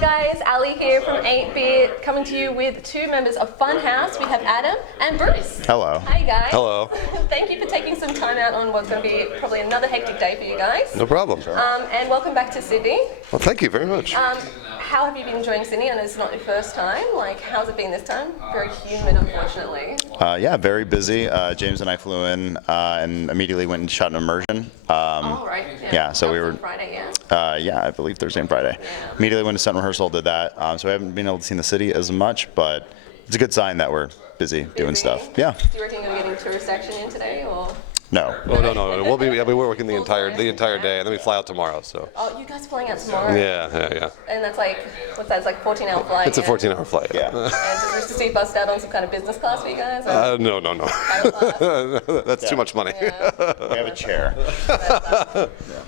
guys, Ali here from 8-Bit, coming to you with two members of Funhaus. We have Adam and Bruce. Hello. Hi guys. Hello. Thank you for taking some time out on what's going to be probably another hectic day for you guys. No problem. And welcome back to Sydney. Well, thank you very much. How have you been enjoying Sydney? I know it's not your first time. Like, how's it been this time? Very humid, unfortunately. Yeah, very busy. James and I flew in and immediately went and shot an immersion. Oh, right. Yeah, so we were. Friday, yeah. Yeah, I believe Thursday and Friday. Yeah. Immediately went to stunt rehearsal, did that. So I haven't been able to see the city as much, but it's a good sign that we're busy doing stuff. Yeah. Do you reckon you're getting tourist action in today, or? No. Oh no. We're working the entire day, and then we fly out tomorrow. So. Oh, you guys are flying out tomorrow? Yeah. And that's like, what's that? It's like 14-hour flight. It's a 14-hour flight. Yeah. And does Mr. C bust out on some kind of business class for you guys? No. That's too much money. Yeah. We have a chair.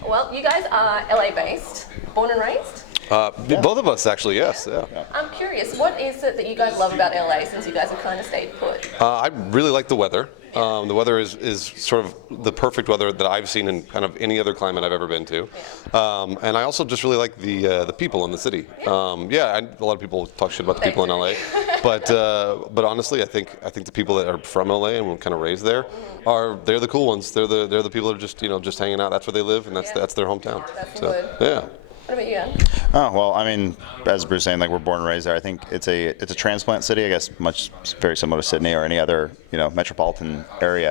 Well, you guys are LA-based, born and raised. Both of us, actually, yes. Yeah. I'm curious, what is it that you guys love about LA since you guys have kind of stayed put? I really like the weather. The weather is sort of the perfect weather that I've seen in kind of any other climate I've ever been to. And I also just really like the people in the city. A lot of people talk shit about the people in LA, but honestly, I think the people that are from LA and were kind of raised there they're the cool ones. They're the people that are just hanging out. That's where they live, and that's their hometown. That's so good. yeah. What about you, Ann? Oh, well, I mean, as Bruce was saying, like, we're born and raised there. I think it's a transplant city, I guess, very similar to Sydney or any other, metropolitan area.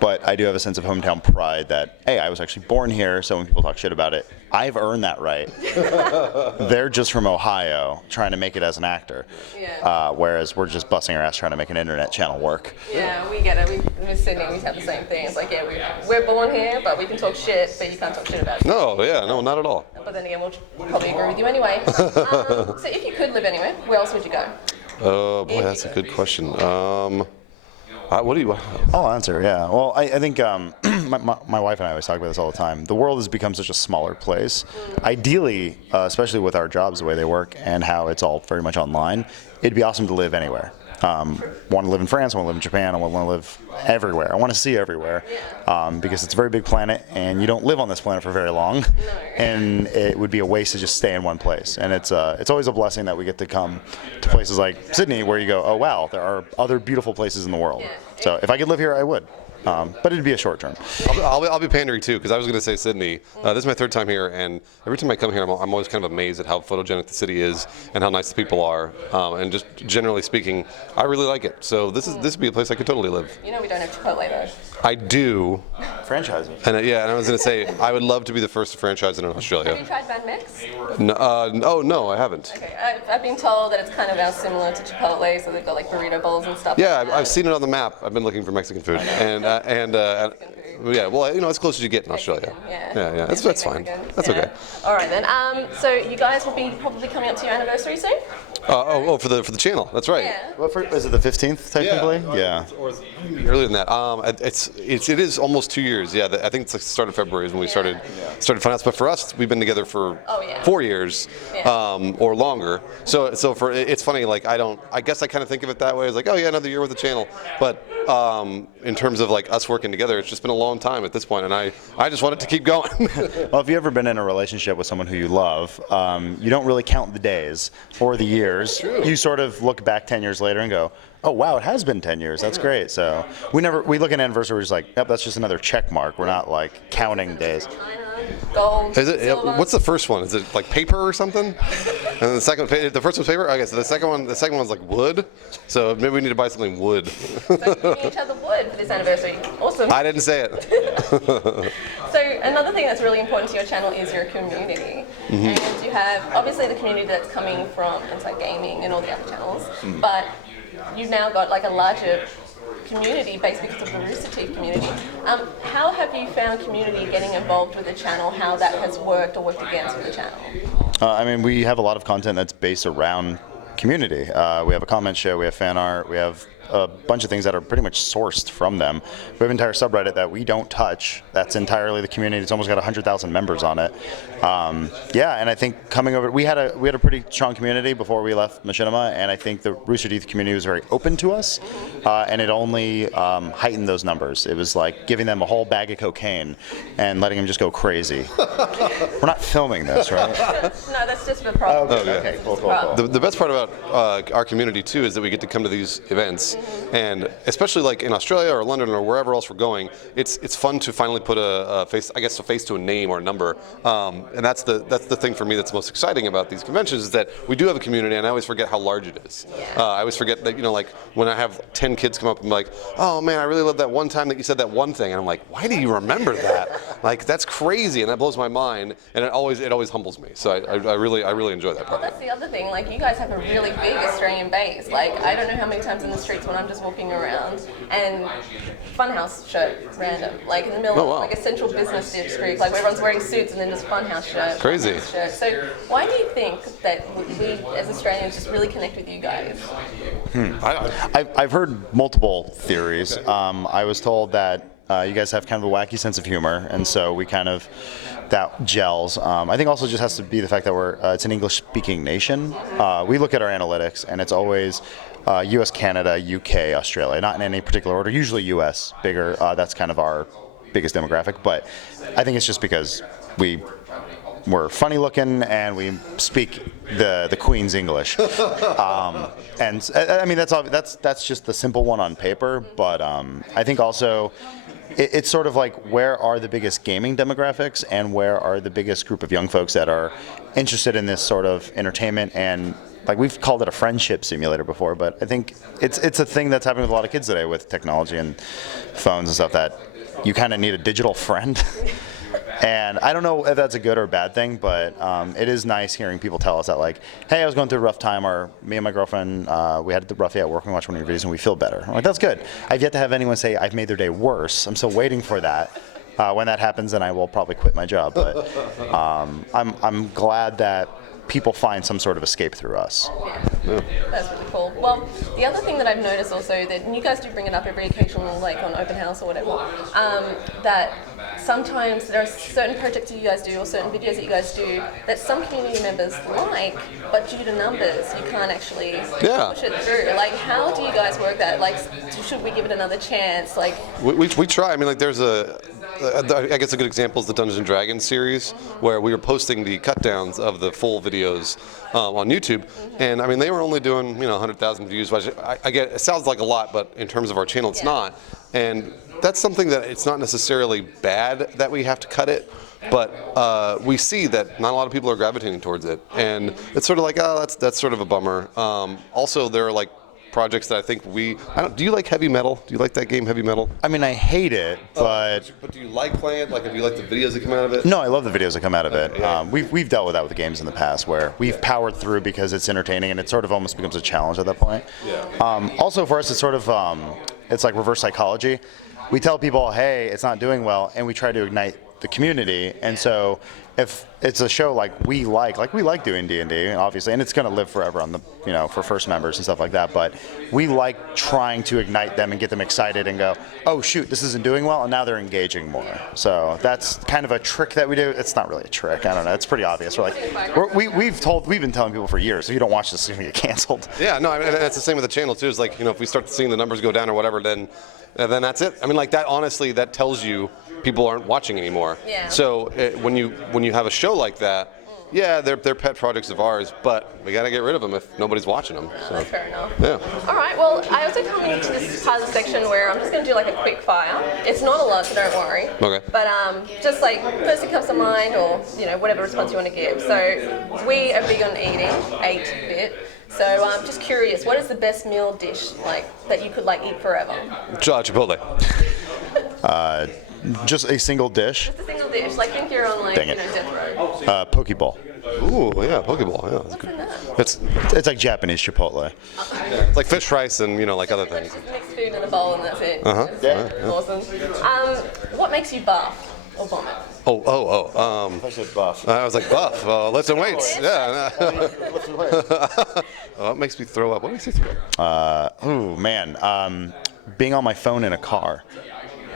But I do have a sense of hometown pride that, hey, I was actually born here, so when people talk shit about it, I've earned that right. They're just from Ohio trying to make it as an actor, whereas we're just busting our ass trying to make an internet channel work. Yeah, we get it. In Sydney, we have the same thing. It's like, we're born here, but we can talk shit, but you can't talk shit about it. No, not at all. But then again, we'll probably agree with you anyway. So if you could live anywhere, where else would you go? Oh, boy, that's a good question. What do you? I'll answer. Yeah. Well, I think my wife and I always talk about this all the time. The world has become such a smaller place. Ideally, especially with our jobs, the way they work, and how it's all very much online, it'd be awesome to live anywhere. Want to live in France, I want to live in Japan, I want to live everywhere. I want to see everywhere because it's a very big planet and you don't live on this planet for very long, and it would be a waste to just stay in one place. And it's always a blessing that we get to come to places like Sydney where you go, oh wow, there are other beautiful places in the world. So if I could live here, I would. But it'd be a short term. I'll be pandering too, because I was going to say Sydney. This is my third time here, and every time I come here, I'm always kind of amazed at how photogenic the city is and how nice the people are. And just generally speaking, I really like it. So this would be a place I could totally live. You know we don't have Chipotle though. I do. Franchising. And I was going to say I would love to be the first to franchise it in Australia. Have you tried Van Mix? No, I haven't. Okay, I've been told that it's kind of similar to Chipotle, so they've got like burrito bowls and stuff. Yeah, like that. I've seen it on the map. I've been looking for Mexican food, as close as you get in Australia. Yeah. That's fine. That's okay. All right then. So you guys will be probably coming up to your anniversary soon. For the channel. That's right. Yeah. Is it the 15th technically? Yeah. Or earlier than that. It is almost 2 years. Yeah. I think it's like the start of February is when we started Funhouse. But for us, we've been together for 4 years or longer. So it's funny. Like I guess I kind of think of it that way. It's like, oh yeah, another year with the channel. But in terms of like us working together, it's just been a long time at this point, and I just want it to keep going. Well, if you've ever been in a relationship with someone who you love, you don't really count the days or the years. You sort of look back 10 years later and go, oh wow, it has been 10 years. That's great. So we look at an anniversary, we're just like, yep, that's just another check mark. We're not like counting days. Gold. Is it? What's the first one? Is it like paper or something? And the first one's paper. Okay, so the second one's like wood. So maybe we need to buy something wood. So you're giving each other wood for this anniversary. Awesome. I didn't say it. So another thing that's really important to your channel is your community, and you have obviously the community that's coming from Inside Gaming and all the other channels, but you've now got like a larger community based because of the Rooster Teeth community. How have you found community getting involved with the channel, how that has worked or worked against with the channel? We have a lot of content that's based around community. We have a comment show, we have fan art, we have a bunch of things that are pretty much sourced from them. We have an entire subreddit that we don't touch. That's entirely the community. It's almost got 100,000 members on it. Yeah, and I think coming over, we had a pretty strong community before we left Machinima, and I think the Rooster Teeth community was very open to us, and it only heightened those numbers. It was like giving them a whole bag of cocaine and letting them just go crazy. We're not filming this, right? No, that's just for prop. Okay, cool. The best part about our community too is that we get to come to these events, and especially like in Australia or London or wherever else we're going, it's fun to finally put a face, I guess, a face to a name or a number, and that's the thing for me that's most exciting about these conventions, is that we do have a community, and I always forget how large it is. I always forget that, like when I have 10 kids come up and be like, oh man, I really love that one time that you said that one thing, and I'm like, why do you remember that? Like, that's crazy, and that blows my mind, and it always humbles me. So I really enjoy that part. Well, that's the other thing. Like, you guys have a really big Australian base. Like, I don't know how many times in the streets when I'm just walking around and Funhaus shirt random, like in the middle of like a central business district, like where everyone's wearing suits and then just Funhaus shirt. Crazy. Shirt. So why do you think that we as Australians just really connect with you guys? I've heard multiple theories. I was told that you guys have kind of a wacky sense of humor, and so we kind of, that gels. I think also just has to be the fact that it's an English-speaking nation. We look at our analytics, and it's always U.S., Canada, UK, Australia, not in any particular order. Usually U.S. bigger. That's kind of our biggest demographic, but I think it's just because we're funny looking and we speak the Queen's English, and I mean that's just the simple one on paper. But I think also it's sort of like, where are the biggest gaming demographics and where are the biggest group of young folks that are interested in this sort of entertainment, and like we've called it a friendship simulator before, but I think it's a thing that's happening with a lot of kids today with technology and phones and stuff, that you kind of need a digital friend. And I don't know if that's a good or bad thing, but it is nice hearing people tell us that, like, hey, I was going through a rough time, or me and my girlfriend, we had the rough day at work, and we watched one of your videos and we feel better. I'm like, that's good. I've yet to have anyone say I've made their day worse. I'm still waiting for that. When that happens, then I will probably quit my job. But I'm glad that people find some sort of escape through us. Yeah. That's really cool. Well, the other thing that I've noticed also, that, and you guys do bring it up every occasional, like on open house or whatever, that sometimes there are certain projects that you guys do or certain videos that you guys do that some community members like, but due to numbers, you can't actually push it through. Like, how do you guys work that? Like, should we give it another chance? Like, we try. I mean, like, there's I guess a good example is the Dungeons and Dragons series, where we were posting the cut downs of the full videos on YouTube, and I mean, they were only doing 100,000 views, which I get, it sounds like a lot, but in terms of our channel, it's not. And that's something that it's not necessarily bad that we have to cut it, but we see that not a lot of people are gravitating towards it, and it's sort of like, oh, that's sort of a bummer. Also, there are like projects that I think do you like heavy metal? Do you like that game, Heavy Metal? I mean, I hate it, but do you like playing it? Like, do you like the videos that come out of it? No, I love the videos that come out of it. We've dealt with that with the games in the past, where we've powered through because it's entertaining, and it sort of almost becomes a challenge at that point. Also, for us, it's sort of it's like reverse psychology. We tell people, hey, it's not doing well, and we try to ignite the community. And so if it's a show like we like doing D&D, obviously, and it's going to live forever on the, for first members and stuff like that, but we like trying to ignite them and get them excited and go, oh shoot, this isn't doing well, and now they're engaging more. So that's kind of a trick that we do. It's not really a trick, I don't know, it's pretty obvious. We're like, we've been telling people for years, if you don't watch this, it's going to get canceled. Yeah, no, I mean, that's the same with the channel too. Is like, if we start seeing the numbers go down or whatever, then that's it. I mean, like, that, honestly, that tells you people aren't watching anymore. Yeah. So when you have a show like that, yeah, they're pet projects of ours, but we got to get rid of them if nobody's watching them. So. That's fair enough. Yeah. All right. Well, I also come into this part of the section where I'm just going to do like a quick fire. It's not a lot, so don't worry. Okay. But just like first thing comes to mind, or whatever response you want to give. So we are big on eating, 8-bit. So I'm just curious, what is the best meal dish like that you could like eat forever? Chipotle. Just a single dish. Just a single dish. Like, think you're on like death row. Pokeball. Ooh, yeah, Pokeball. Yeah, that's good. It's like Japanese Chipotle. It's like fish rice and like other things. Just mix food in a bowl and that's it. Yeah. Awesome. What makes you buff? or vomit? I said buff. I was like, buff, lifting weights. Yeah. Lifting weights. Oh, it makes me throw up. What makes you throw up? Oh man, being on my phone in a car.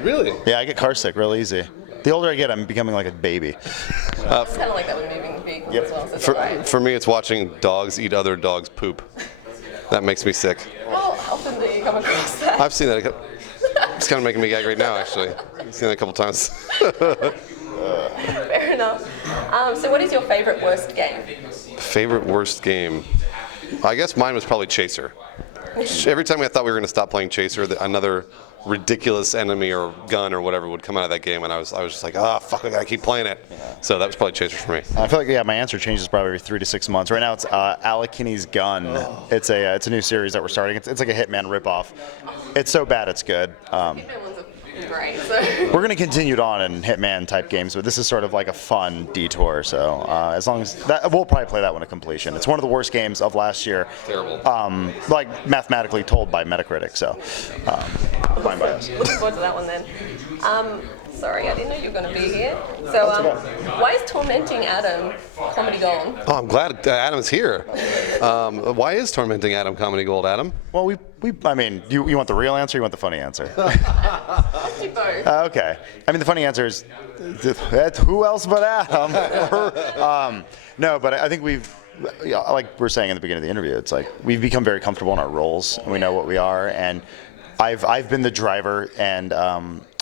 Really? Yeah, I get car sick real easy. The older I get, I'm becoming like a baby. It's kind of like that with moving vehicles as well. So it's alright. For me, it's watching dogs eat other dogs' poop. That makes me sick. How often do you come across that? I've seen that. It's kind of making me gag right now, actually. I've seen that a couple times. Fair enough. So what is your favorite worst game? Favorite worst game? I guess mine was probably Chaser. Every time I thought we were going to stop playing Chaser, another ridiculous enemy or gun or whatever would come out of that game, and I was just like, fuck, I gotta keep playing it. So that was probably Chaser for me. I feel like my answer changes probably every 3 to 6 months. Right now it's Alakiny's Gun. It's a new series that we're starting. It's like a Hitman ripoff. It's so bad it's good. Hitman ones are great. So. We're gonna continue it on in Hitman type games, but this is sort of like a fun detour. So as long as that, we'll probably play that one to completion. It's one of the worst games of last year. Terrible. Like mathematically told by Metacritic. So fine by us. Looking forward to that one then. Sorry, I didn't know you were going to be here. So, why is Tormenting Adam comedy gold? Oh, I'm glad Adam's here. Why is Tormenting Adam comedy gold, Adam? Well, I mean, you want the real answer? Or you want the funny answer? Let's do both. Okay. I mean, the funny answer is, who else but Adam? No, but I think like we're saying in the beginning of the interview, it's like we've become very comfortable in our roles, and we know what we are, and I've been the driver, and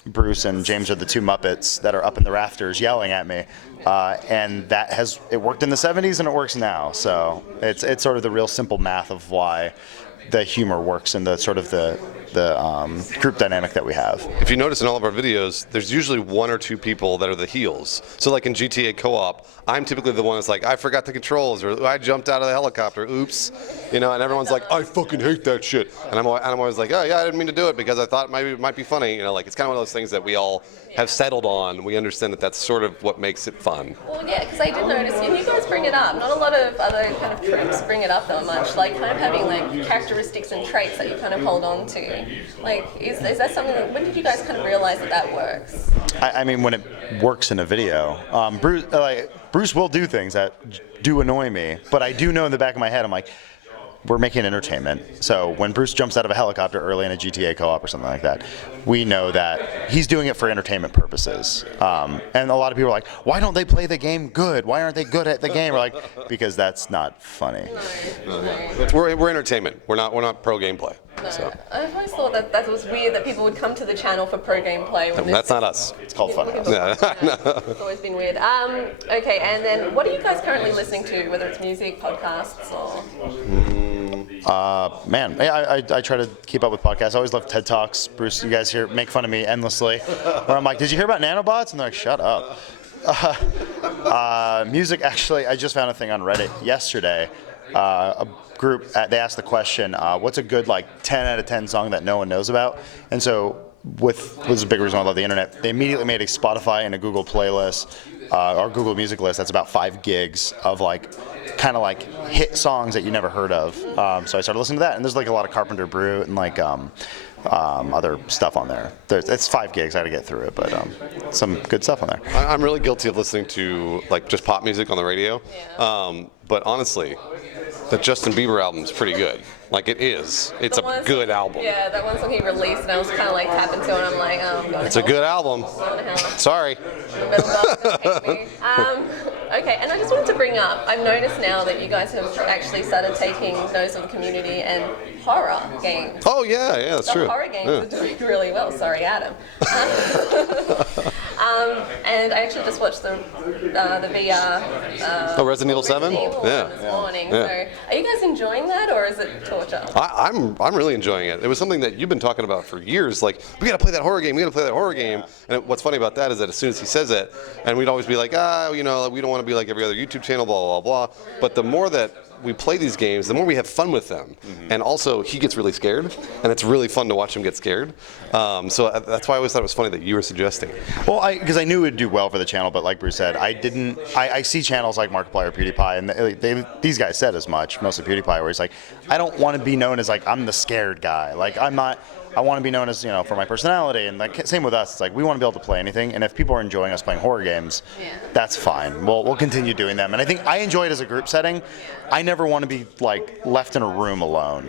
Bruce and James are the two Muppets that are up in the rafters yelling at me, and it worked in the 70s and it works now. So it's sort of the real simple math of why the humor works and the sort of the group dynamic that we have. If you notice in all of our videos, there's usually one or two people that are the heels. So like in GTA Co-op, I'm typically the one that's like, I forgot the controls, or I jumped out of the helicopter, oops. And everyone's like, I fucking hate that shit. And I'm always like, oh yeah, I didn't mean to do it because I thought maybe it might be funny. Like it's kind of one of those things that we all have settled on. We understand that that's sort of what makes it fun. Well, yeah, because I did notice, and you guys bring it up, not a lot of other kind of troops bring it up that much, like kind of having like characteristics and traits that you kind of hold on to. Like, is that something that, when did you guys kind of realize that works? I mean, when it works in a video, Bruce will do things that do annoy me, but I do know in the back of my head, I'm like, we're making entertainment. So when Bruce jumps out of a helicopter early in a GTA co-op or something like that, we know that he's doing it for entertainment purposes. And a lot of people are like, why don't they play the game good? Why aren't they good at the game? We're like, because that's not funny. No. We're entertainment. We're not pro gameplay. No. So. I always thought that was weird that people would come to the channel for pro gameplay. That's not us. It's called Funhaus. Yeah. It's always been weird. Okay, and then what are you guys currently listening to, whether it's music, podcasts, or? Man, I try to keep up with podcasts. I always love TED Talks. Bruce, you guys here make fun of me endlessly. Where I'm like, did you hear about nanobots? And they're like, shut up. Music, actually, I just found a thing on Reddit yesterday. A group, they asked the question, what's a good 10 out of 10 song that no one knows about? And so this is a big reason I love the internet. They immediately made a Spotify and a Google playlist, or Google Music list that's about 5 gigs of kind of hit songs that you never heard of. So I started listening to that, and there's a lot of Carpenter Brute and other stuff on there. It's 5 gigs. I got to get through it, but some good stuff on there. I'm really guilty of listening to just pop music on the radio. Yeah. But honestly, the Justin Bieber album is pretty good. It is. It's a good album. Yeah, that one song he released, and I was kind of tapping to it, and I'm like, oh, I'm going It's a good album. Sorry. Okay, and I just wanted to bring up, I've noticed now that you guys have actually started taking notice of the community and horror games. Oh, yeah, that's true. The horror games are doing really well. Sorry, Adam. And I actually just watched the VR. Resident Evil 7? This morning. Yeah. So, are you guys enjoying that, or is it torture? I'm really enjoying it. It was something that you've been talking about for years. We got to play that horror game. We got to play that horror game. And what's funny about that is that as soon as he says it, and we'd always be like, we don't want to be like every other YouTube channel, blah, blah, blah. But the more that we play these games, the more we have fun with them. Mm-hmm. And also, he gets really scared, and it's really fun to watch him get scared. So that's why I always thought it was funny that you were suggesting. Well, because I knew it would do well for the channel, but like Bruce said, I see channels like Markiplier, PewDiePie, and these guys said as much, mostly PewDiePie, where he's like, I don't want to be known as I'm the scared guy. I'm not. I want to be known as, for my personality, and like same with us. It's like we want to be able to play anything, and if people are enjoying us playing horror games, that's fine. We'll continue doing them, and I think I enjoy it as a group setting. I never want to be like left in a room alone.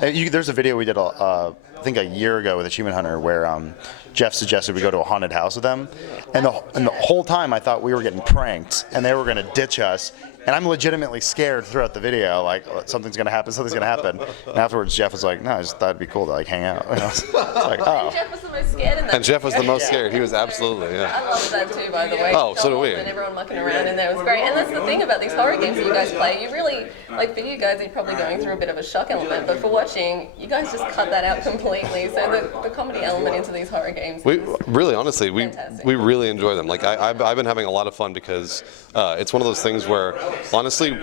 There's a video we did I think a year ago with Achievement Hunter where Jeff suggested we go to a haunted house with them, and the whole time I thought we were getting pranked and they were going to ditch us. And I'm legitimately scared throughout the video, like something's gonna happen. And afterwards, Jeff was like, "No, I just thought it'd be cool to like hang out." It's like, oh. And Jeff was the most scared in that. And Jeff was the most scared. He was absolutely, I love that too, by the way. Oh, so do we. And everyone mucking around in there, it was great. And that's the thing about these horror games that you guys play. You really, like for you guys, you're probably going through a bit of a shock element, but for watching, you guys just cut that out completely. So the comedy element into these horror games. We really, honestly, we really enjoy them. Like I've been having a lot of fun because it's one of those things where, honestly,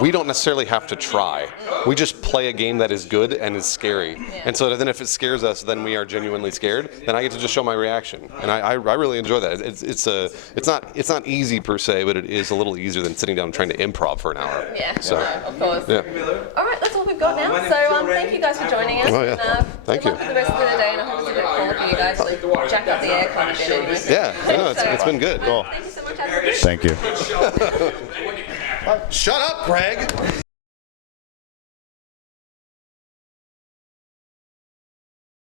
we don't necessarily have to try. We just play a game that is good and is scary. And so then if it scares us, then we are genuinely scared. Then I get to just show my reaction, and I really enjoy that. It's not easy per se, but it is a little easier than sitting down and trying to improv for an hour. Yeah, so, of course. Yeah. All right, that's all we've got now. So thank you guys for joining us. Oh, yeah. And, Thank you. Good luck with the rest of the day, and I hope it's a bit cooler for you guys to jack up the aircon a bit anyway. Yeah, no, it's been good. Cool. Thank you so much, Adam. Thank you. Shut up, Greg.